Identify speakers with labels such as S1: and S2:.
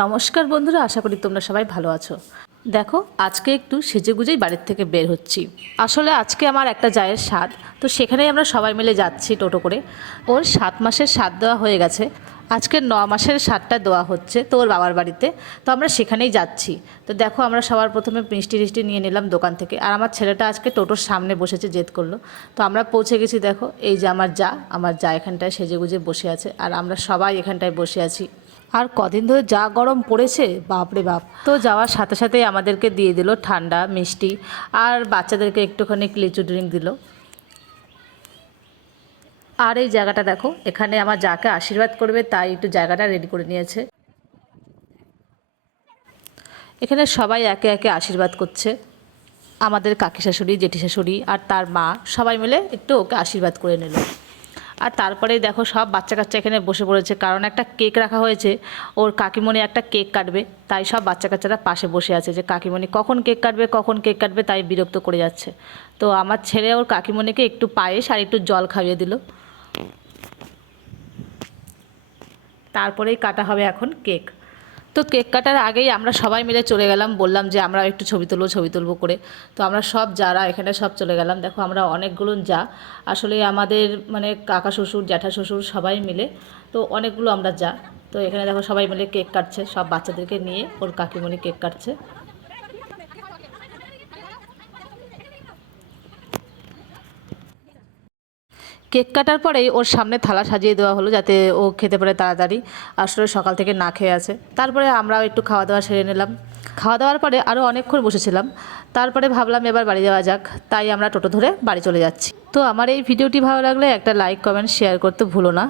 S1: নমস্কার বন্ধুরা, আশা করি তোমরা সবাই ভালো আছো। দেখো, আজকে একটু সেজে গুজেই বাড়ির থেকে বের হচ্ছি। আসলে আজকে আমার একটা জায়ের স্বাদ, তো সেখানেই আমরা সবাই মিলে যাচ্ছি টোটো করে। ওর সাত মাসের স্বাদ দেওয়া হয়ে গেছে। আজকে ন মাসের স্বাদটা দেওয়া হচ্ছে তো ওর বাবার বাড়িতে, তো আমরা সেখানেই যাচ্ছি। তো দেখো, আমরা সবার প্রথমে মিষ্টি টিষ্টি নিয়ে নিলাম দোকান থেকে। আর আমার ছেলেটা আজকে টোটোর সামনে বসেছে, জেদ করল। তো আমরা পৌঁছে গেছি, দেখো, এই যে আমার যা আমার যা এখানটায় সেজেগুজে বসে আছে। আর আমরা সবাই এখানটায় বসে আছি। আর কদিন ধরে যা গরম পড়েছে, বাপরে বাপ। তো যাওয়ার সাথে সাথেই আমাদেরকে দিয়ে দিল ঠান্ডা, মিষ্টি, আর বাচ্চাদেরকে একটুখানি লিচু ড্রিঙ্ক দিল। আর এই জায়গাটা দেখো, এখানে আমার যাকে আশীর্বাদ করবে, তাই একটু জায়গাটা রেডি করে নিয়েছে। এখানে সবাই একে একে আশীর্বাদ করছে। আমাদের কাকি শাশুড়ি, জেঠি শাশুড়ি আর তার মা, সবাই মিলে একটু ওকে আশীর্বাদ করে নিল। আর তারপরে দেখো সব বাচ্চা কাচ্চা এখানে বসে পড়েছে। কারণ একটা কেক রাখা হয়েছে, ওর কাকিমণি একটা কেক কাটবে, তাই সব বাচ্চা কাচ্চারা পাশে বসে আছে যে, কাকিমণি, কখন কেক কাটবে, কখন কেক কাটবে? তাই বিরক্ত করে যাচ্ছে। তো আমার ছেলে ওর কাকিমণিকে একটু পায়েস আর একটু জল খাইয়ে দিল। তারপরেই কাটা হবে এখন কেক। তো কেক কাটার আগেই আমরা সবাই মিলে চলে গেলাম, বললাম যে আমরা একটু ছবি তুলবো ছবি তুলবো করে। তো আমরা সব যারা এখানে সব চলে গেলাম, দেখো আমরা অনেকগুলো যা, আসলে আমাদের মানে কাকা শ্বশুর, জ্যাঠা শ্বশুর সবাই মিলে, তো অনেকগুলো আমরা যা। তো এখানে দেখো সবাই মিলে কেক কাটছে, সব বাচ্চাদেরকে নিয়ে ওর কাকিমণি কেক কাটছে। কেক কাটার পরেই ওর সামনে থালা সাজিয়ে দেওয়া হলো যাতে ও খেতে পারে তাড়াতাড়ি। আসলে সকাল থেকে না খেয়ে আছে। তারপরে আমরাও একটু খাওয়া দাওয়া সেরে নিলাম। খাওয়া দাওয়ার পরে আরও অনেকক্ষণ বসেছিলাম। তারপরে ভাবলাম এবার বাড়ি যাওয়া যাক। তাই আমরা টোটো ধরে বাড়ি চলে যাচ্ছি। তো আমার এই ভিডিওটি ভালো লাগলে একটা লাইক, কমেন্ট, শেয়ার করতে ভুলো না।